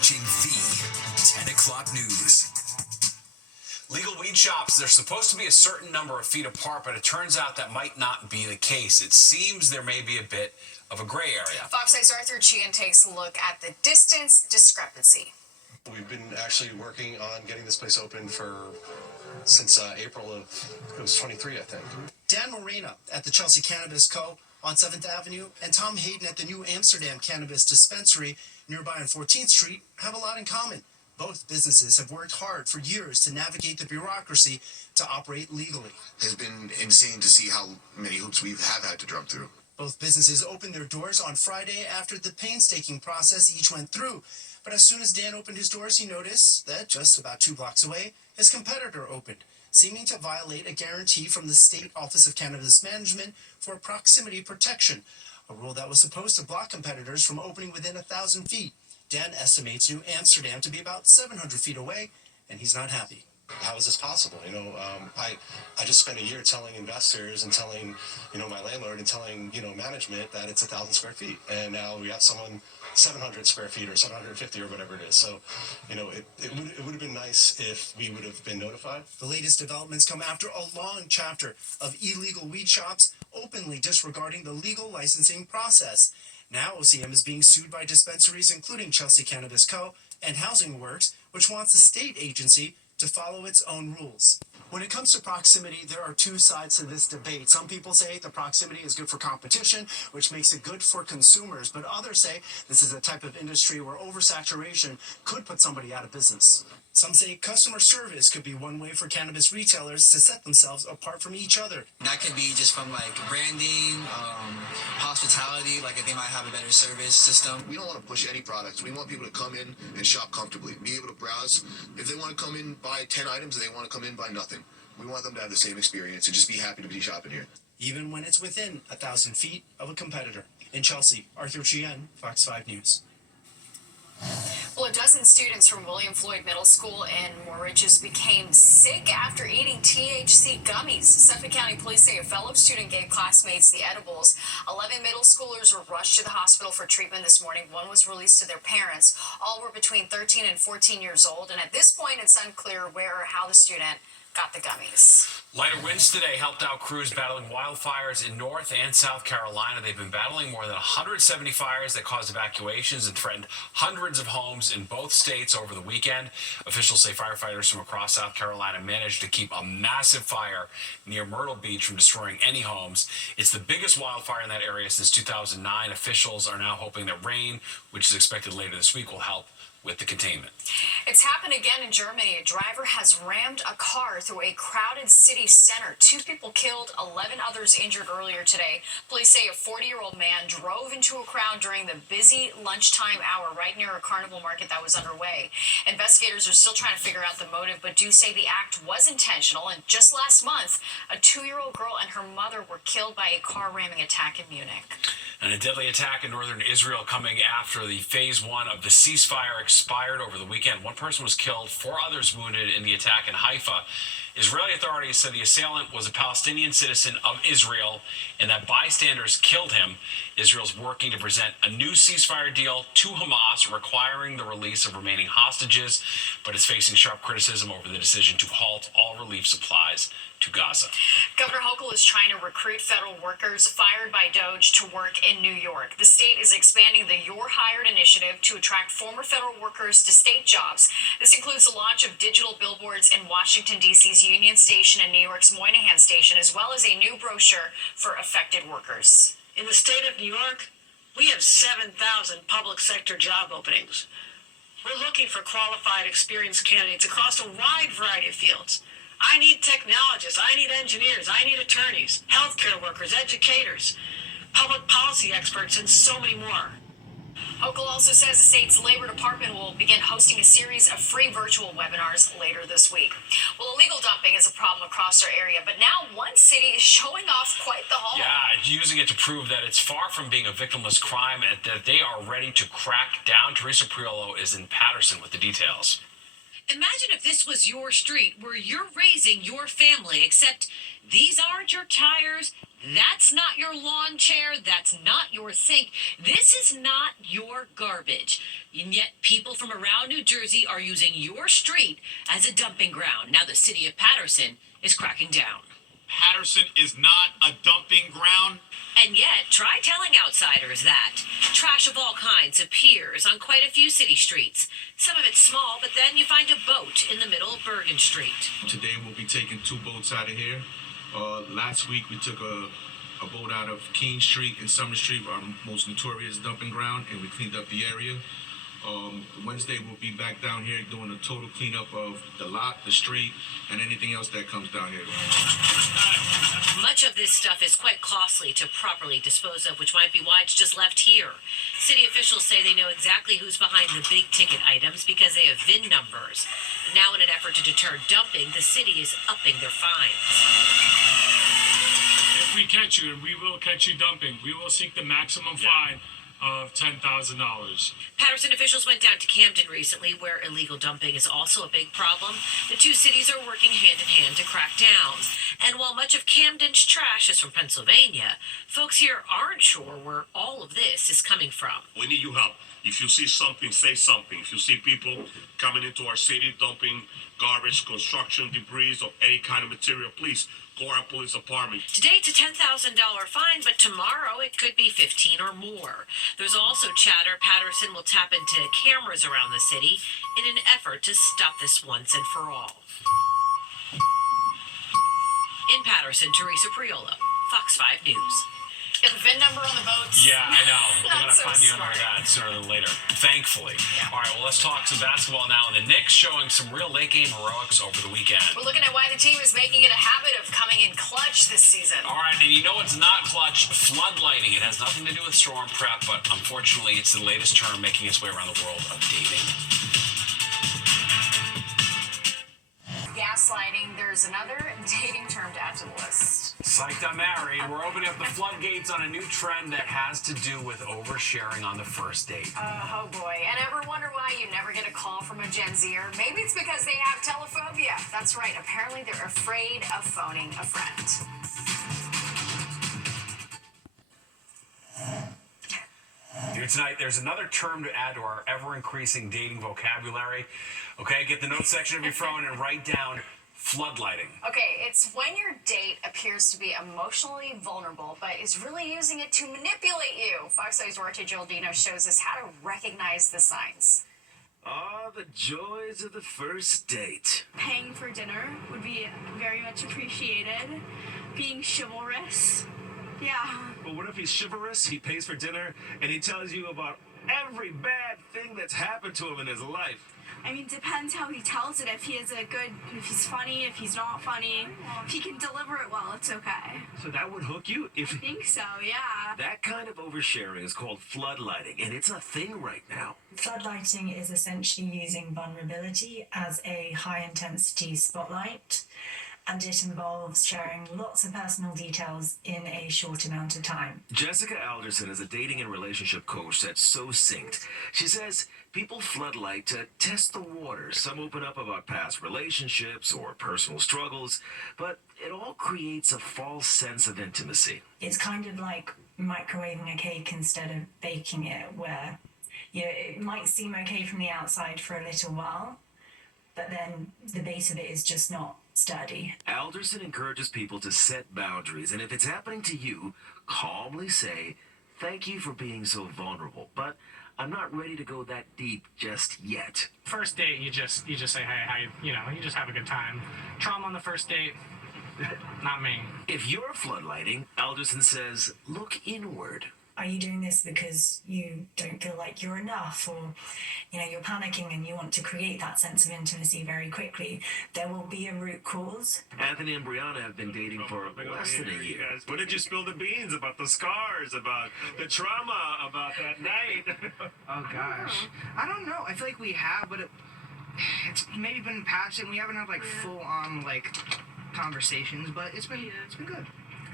watching the 10 o'clock news. Legal weed shops, they're supposed to be a certain number of feet apart, but it turns out that might not be the case. It seems there may be a bit of a gray area. Fox 8's Arthur Sheehan takes a look at the distance discrepancy. We've been actually working on getting this place open since April of, it was 23, I think. Dan Morena at the Chelsea Cannabis Co. on 7th Avenue and Tom Hayden at the New Amsterdam Cannabis Dispensary nearby on 14th Street have a lot in common. Both businesses have worked hard for years to navigate the bureaucracy to operate legally. It's been insane to see how many hoops we have had to jump through. Both businesses opened their doors on Friday after the painstaking process each went through. But as soon as Dan opened his doors, he noticed that just about 2 blocks away, his competitor opened, seeming to violate a guarantee from the State Office of Cannabis Management for proximity protection, a rule that was supposed to block competitors from opening within 1,000 feet. Dan estimates New Amsterdam to be about 700 feet away, and he's not happy. How is this possible? I just spent a year telling investors and telling, my landlord and telling, management that it's 1,000 square feet. And now we have someone 700 square feet or 750 or whatever it is. So, it would have been nice if we would have been notified. The latest developments come after a long chapter of illegal weed shops openly disregarding the legal licensing process. Now OCM is being sued by dispensaries including Chelsea Cannabis Co. and Housing Works, which wants the state agency to follow its own rules. When it comes to proximity, there are two sides to this debate. Some people say the proximity is good for competition, which makes it good for consumers, but others say this is a type of industry where oversaturation could put somebody out of business. Some say customer service could be one way for cannabis retailers to set themselves apart from each other. That could be just from branding, hospitality, if they might have a better service system. We don't want to push any products. We want people to come in and shop comfortably, be able to browse. If they want to come in, buy 10 items, and they want to come in, buy nothing. We want them to have the same experience and just be happy to be shopping here. Even when it's within 1,000 feet of a competitor. In Chelsea, Arthur Sheehan, Fox 5 News. Well, a dozen students from William Floyd Middle School in Moriches became sick after eating THC gummies. Suffolk County Police say a fellow student gave classmates the edibles. 11 middle schoolers were rushed to the hospital for treatment this morning. One was released to their parents. All were between 13 and 14 years old, and at this point it's unclear where or how the student got the gummies. Lighter winds today helped out crews battling wildfires in North and South Carolina. They've been battling more than 170 fires that caused evacuations and threatened hundreds of homes in both states over the weekend. Officials say firefighters from across South Carolina managed to keep a massive fire near Myrtle Beach from destroying any homes. It's the biggest wildfire in that area since 2009. Officials are now hoping that rain, which is expected later this week, will help with the containment. It's happened again in Germany. A driver has rammed a car through a crowded city center. 2 people killed, 11 others injured earlier today. Police say a 40-year-old man drove into a crowd during the busy lunchtime hour right near a carnival market that was underway. Investigators are still trying to figure out the motive, but do say the act was intentional. And just last month, a 2-year-old girl and her mother were killed by a car ramming attack in Munich. And a deadly attack in northern Israel coming after the phase 1 of the ceasefire expired over the weekend. 1 person was killed, 4 others wounded in the attack in Haifa. Israeli authorities said the assailant was a Palestinian citizen of Israel and that bystanders killed him. Israel's working to present a new ceasefire deal to Hamas requiring the release of remaining hostages, but is facing sharp criticism over the decision to halt all relief supplies to Gaza. Governor Hochul is trying to recruit federal workers fired by DOJ to work in New York. The state is expanding the You're Hired initiative to attract former federal workers to state jobs. This includes the launch of digital billboards in Washington, D.C.'s Union Station and New York's Moynihan Station, as well as a new brochure for affected workers. In the state of New York, we have 7,000 public sector job openings. We're looking for qualified, experienced candidates across a wide variety of fields. I need technologists, I need engineers, I need attorneys, healthcare workers, educators, public policy experts, and so many more. Hochul also says the state's Labor Department will begin hosting a series of free virtual webinars later this week. Well, illegal dumping is a problem across our area, but now one city is showing off quite the haul. Yeah, using it to prove that it's far from being a victimless crime and that they are ready to crack down. Teresa Priolo is in Patterson with the details. Imagine if this was your street where you're raising your family, except these aren't your tires, That's not your lawn chair. That's not your sink. This is not your garbage. And yet people from around New Jersey are using your street as a dumping ground. Now the city of Paterson is cracking down. Paterson is not a dumping ground. And yet, try telling outsiders that. Trash of all kinds appears on quite a few city streets. Some of it's small, but then you find a boat in the middle of Bergen Street. Today we'll be taking 2 boats out of here. Last week we took a boat out of Keene Street and Summer Street, our most notorious dumping ground, and we cleaned up the area. Wednesday we'll be back down here doing a total cleanup of the lot, the street, and anything else that comes down here. Much of this stuff is quite costly to properly dispose of, which might be why it's just left here. City officials say they know exactly who's behind the big ticket items because they have VIN numbers. Now, in an effort to deter dumping, the city is upping their fines. If we catch you, and we will catch you dumping, we will seek the maximum fine of $10,000. Patterson officials went down to Camden recently, where illegal dumping is also a big problem. The two cities are working hand in hand to crack down. And while much of Camden's trash is from Pennsylvania, folks here aren't sure where all of this is coming from. We need your help. If you see something, say something. If you see people coming into our city dumping garbage, construction debris, or any kind of material, please call our police department. Today it's a $10,000 fine, but tomorrow it could be 15 or more. There's also chatter Patterson will tap into cameras around the city in an effort to stop this once and for all. In Patterson, Teresa Priolo, Fox 5 News. Get the VIN number on the boats. Yeah, I know. They're going to So find the owner of that sooner than later, thankfully. All right, well, let's talk some basketball now. And the Knicks showing some real late game heroics over the weekend. We're looking at why the team is making it a habit of coming in clutch this season. All right, and you know what's not clutch? Floodlighting. It has nothing to do with storm prep, but unfortunately, it's the latest term making its way around the world of dating. Gaslighting, there's another dating term to add to the list. Psyched I'm married. We're opening up the floodgates on a new trend that has to do with oversharing on the first date. Oh boy. And ever wonder why you never get a call from a Gen Zer? Maybe it's because they have telephobia. That's right. Apparently they're afraid of phoning a friend. Here tonight, there's another term to add to our ever-increasing dating vocabulary. Okay, get the notes section of your phone and write down floodlighting. Okay, it's when your date appears to be emotionally vulnerable, but is really using it to manipulate you. Fox News' Duarte Giordino shows us how to recognize the signs. Ah, the joys of the first date. Paying for dinner would be very much appreciated. Being chivalrous. Yeah. But what if he's chivalrous, he pays for dinner, and he tells you about every bad thing that's happened to him in his life? I mean, depends how he tells it. If he's funny, if he's not funny. If he can deliver it well, it's okay. So that would hook you? I think so, yeah. That kind of oversharing is called floodlighting, and it's a thing right now. Floodlighting is essentially using vulnerability as a high-intensity spotlight, and it involves sharing lots of personal details in a short amount of time. Jessica Alderson is a dating and relationship coach that's so synced. She says people floodlight to test the waters. Some open up about past relationships or personal struggles, but it all creates a false sense of intimacy. It's kind of like microwaving a cake instead of baking it, where it might seem okay from the outside for a little while, but then the base of it is just not sturdy. Alderson encourages people to set boundaries, and if it's happening to you, calmly say, "Thank you for being so vulnerable, but I'm not ready to go that deep just yet." First date, you just say, hey, how you just have a good time. Trauma on the first date, not me. If you're floodlighting, Alderson says, look inward. Are you doing this because you don't feel like you're enough, or you're panicking and you want to create that sense of intimacy very quickly? There will be a root cause. Anthony and Brianna have been dating for less than a year. When did you spill the beans about the scars, about the trauma, about that night? Oh gosh, I don't know. I feel like we have, but it's maybe been past, and we haven't had full on conversations. But it's been good.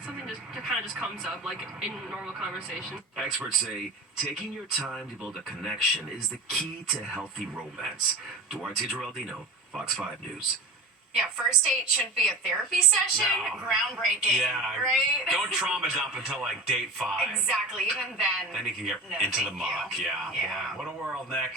Something just kind of just comes up in normal conversation. Experts say taking your time to build a connection is the key to healthy romance. Duarte Geraldino, Fox 5 News. Yeah, first date shouldn't be a therapy session. No. Groundbreaking. Yeah. Right? Don't trauma dump until like date 5. Exactly. Even then. Then you can get No, into the thank muck. you. Yeah. Yeah. Boy, what a world, Nick.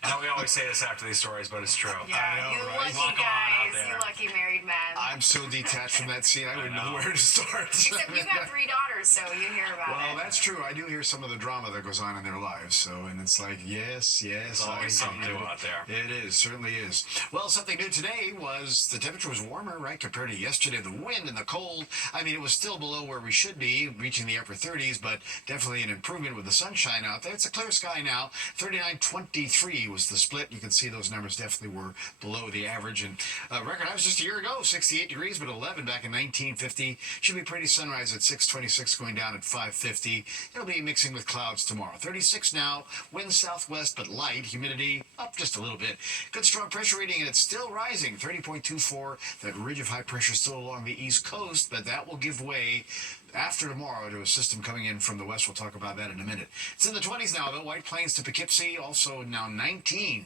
I know we always say this after these stories, but it's true. Yeah, you There's a lot lucky going on out guys. there. You lucky married men. I'm so detached from that scene, I wouldn't know where to start. Except you got 3 daughters, so you hear about Well, it. that's true. I do hear some of the drama that goes on in their lives. So, and it's like, yes, There's always something new out there. It is, certainly is. Well, something new today was the temperature was warmer, right, compared to yesterday. The wind and the cold. I mean, it was still below where we should be, reaching the upper 30s, but definitely an improvement with the sunshine out there. It's a clear sky now. 39-23 was the split. You can see those numbers definitely were below the average. And record high was just a year ago, 68 degrees, but 11 back in 1950. Should be pretty sunrise at 6:26, going down at 5:50. It'll be mixing with clouds tomorrow. 36 now, wind southwest, but light. Humidity up just a little bit. Good strong pressure reading, and it's still rising. 30.24. That ridge of high pressure still along the east coast, but that will give way after tomorrow to a system coming in from the west. We'll talk about that in a minute. It's in the 20s now, though. White Plains to Poughkeepsie, also now 19.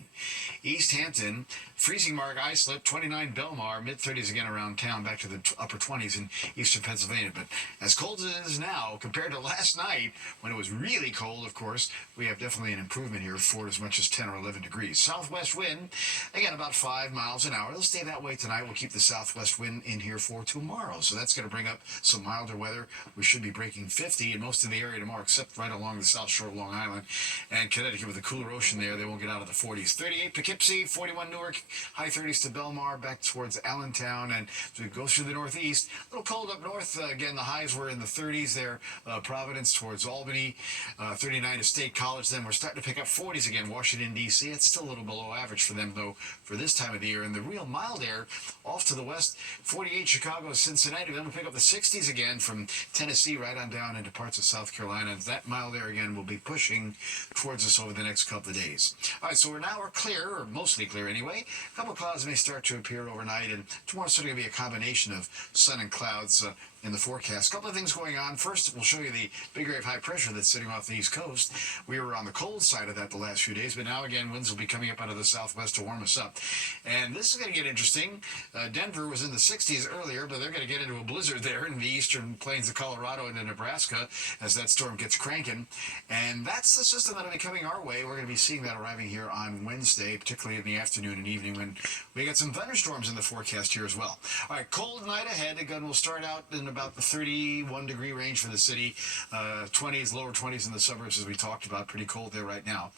East Hampton, freezing mark, Islip, 29 Belmar, mid-30s again around town, back to the upper 20s in eastern Pennsylvania. But as cold as it is now, compared to last night, when it was really cold, of course, we have definitely an improvement here for as much as 10 or 11 degrees. Southwest wind, again, about 5 miles an hour. It'll stay that way tonight. We'll keep the southwest wind in here for tomorrow. So that's going to bring up some milder weather. We should be breaking 50 in most of the area tomorrow, except right along the south shore of Long Island and Connecticut with the cooler ocean there. They won't get out of the 40s. 38 Poughkeepsie, 41 Newark, high 30s to Belmar, back towards Allentown. And as we go through the northeast, a little cold up north. Again, the highs were in the 30s there. Providence towards Albany, 39 to State College. Then we're starting to pick up 40s again. Washington, D.C. It's still a little below average for them, though, for this time of the year. And the real mild air off to the west, 48 Chicago, Cincinnati. Then we'll pick up the 60s again from Tennessee right on down into parts of South Carolina. That mild air again will be pushing towards us over the next couple of days. All right, so we're clear, or mostly clear anyway. A couple of clouds may start to appear overnight, and tomorrow's sort of going to be a combination of sun and clouds in the forecast. A couple of things going on. First, we'll show you the big area of high pressure that's sitting off the east coast. We were on the cold side of that the last few days, but now again, winds will be coming up out of the southwest to warm us up. And this is going to get interesting. Denver was in the 60s earlier, but they're going to get into a blizzard there in the eastern plains of Colorado and Nebraska as that storm gets cranking. And that's the system that'll be coming our way. We're going to be seeing that arriving here on Wednesday, particularly in the afternoon and evening when we get some thunderstorms in the forecast here as well. All right, cold night ahead. Again, we'll start out in about the 31 degree range for the city, 20s, lower 20s in the suburbs as we talked about. Pretty cold there right now.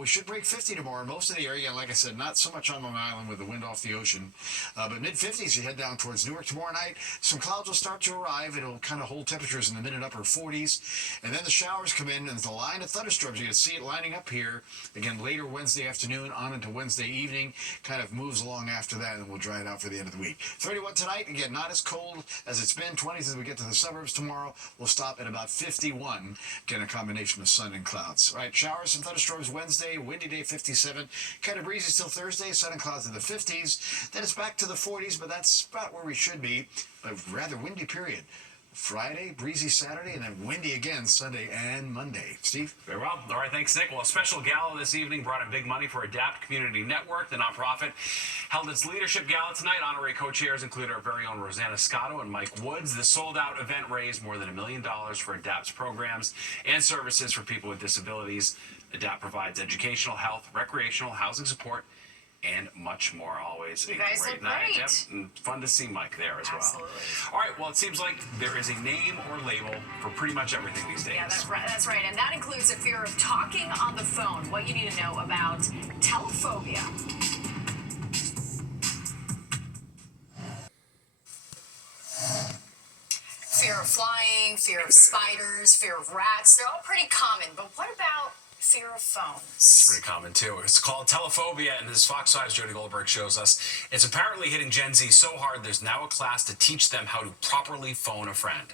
We should break 50 tomorrow in most of the area. And like I said, not so much on Long Island with the wind off the ocean, but mid-50s you head down towards Newark tomorrow night. Some clouds will start to arrive. It'll kind of hold temperatures in the mid and upper 40s, and then the showers come in and the line of thunderstorms, you can see it lining up here again later Wednesday afternoon on into Wednesday evening, kind of moves along after that, and we'll dry it out for the end of the week. 31 tonight, again, not as cold as it's been. 20s as we get to the suburbs tomorrow. We'll stop at about 51. Again, a combination of sun and clouds. All right, showers and thunderstorms Wednesday, windy day 57, kind of breezy still Thursday, sun and clouds in the 50s. Then it's back to the 40s, but that's about where we should be. A rather windy period. Friday, breezy Saturday, and then windy again Sunday and Monday. Steve? Very well. All right, thanks, Nick. Well, a special gala this evening brought in big money for Adapt Community Network. The nonprofit held its leadership gala tonight. Honorary co-chairs include our very own Rosanna Scotto and Mike Woods. The sold-out event raised more than $1 million for Adapt's programs and services for people with disabilities. Adapt provides educational, health, recreational, housing support, and much more. Always You a guys great look night. great. Yep. And fun to see Mike there as Absolutely. well. All right, well, it seems like there is a name or label for pretty much everything these days. Yeah, that's right. That's right. And that includes a fear of talking on the phone. What you need to know about telephobia. Fear of flying, fear of spiders, fear of rats. They're all pretty common. But what about fear of phones? It's pretty common, too. It's called telephobia, and as Fox 5's Jody Goldberg shows us, it's apparently hitting Gen Z so hard there's now a class to teach them how to properly phone a friend.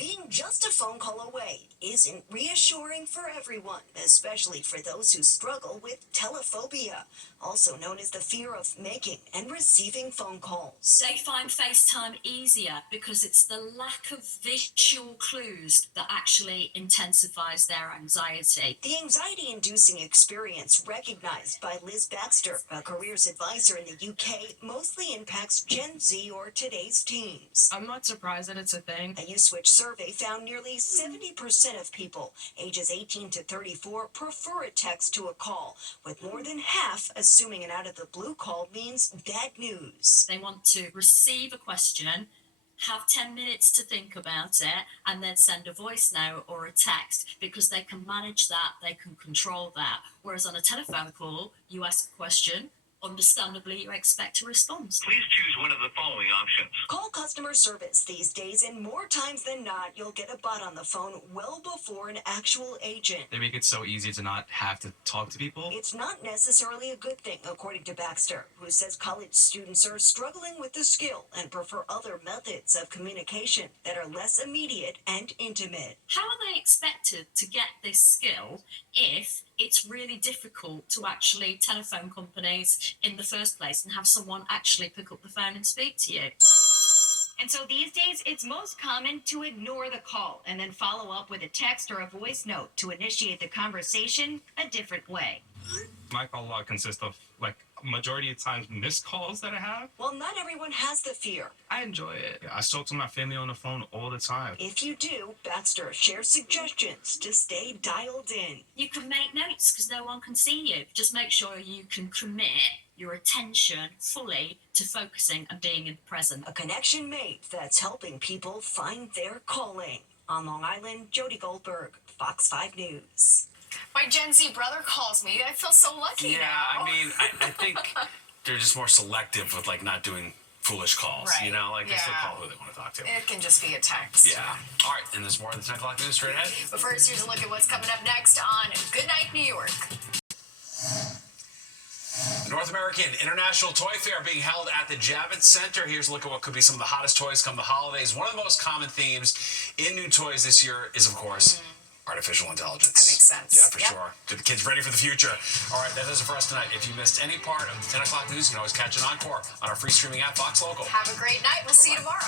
Being just a phone call away isn't reassuring for everyone, especially for those who struggle with telephobia, also known as the fear of making and receiving phone calls. They find FaceTime easier because it's the lack of visual clues that actually intensifies their anxiety. The anxiety-inducing experience recognized by Liz Baxter, a careers advisor in the UK, mostly impacts Gen Z or today's teens. I'm not surprised that it's a thing. A YouSwitch survey found nearly 70% of people ages 18 to 34 prefer a text to a call, with more than half assuming an out-of-the-blue call means bad news. They want to receive a question, have 10 minutes to think about it, and then send a voice note or a text because they can manage that, they can control that. Whereas on a telephone call, you ask a question, understandably, you expect a response. Please choose one of the following options. Call customer service these days, and more times than not, you'll get a bot on the phone well before an actual agent. They make it so easy to not have to talk to people. It's not necessarily a good thing, according to Baxter, who says college students are struggling with the skill and prefer other methods of communication that are less immediate and intimate. How are they expected to get this skill if it's really difficult to actually telephone companies in the first place and have someone actually pick up the phone and speak to you? And so these days, it's most common to ignore the call and then follow up with a text or a voice note to initiate the conversation a different way. My call log consists of, majority of times, missed calls that I have. Well, not everyone has the fear. I enjoy it. I talk to my family on the phone all the time. If you do, Baxter shares suggestions to stay dialed in. You can make notes because no one can see you. Just make sure you can commit your attention fully to focusing and being in the present. A connection made that's helping people find their calling. On Long Island, Jody Goldberg, Fox 5 News. My Gen Z brother calls me. I feel so lucky now. I mean, I think they're just more selective with not doing foolish calls. Right. They still call who they want to talk to. It can just be a text. Yeah. All right, and there's more of the 10 o'clock news straight ahead. But first, here's a look at what's coming up next on Good Night New York. The North American International Toy Fair being held at the Javits Center. Here's a look at what could be some of the hottest toys come the holidays. One of the most common themes in new toys this year is, of course, artificial intelligence. That makes sense. Yeah, for sure. Get the kids ready for the future. All right, that does it for us tonight. If you missed any part of the 10 o'clock news, you can always catch an encore on our free streaming app, Fox Local. Have a great night. We'll see you tomorrow.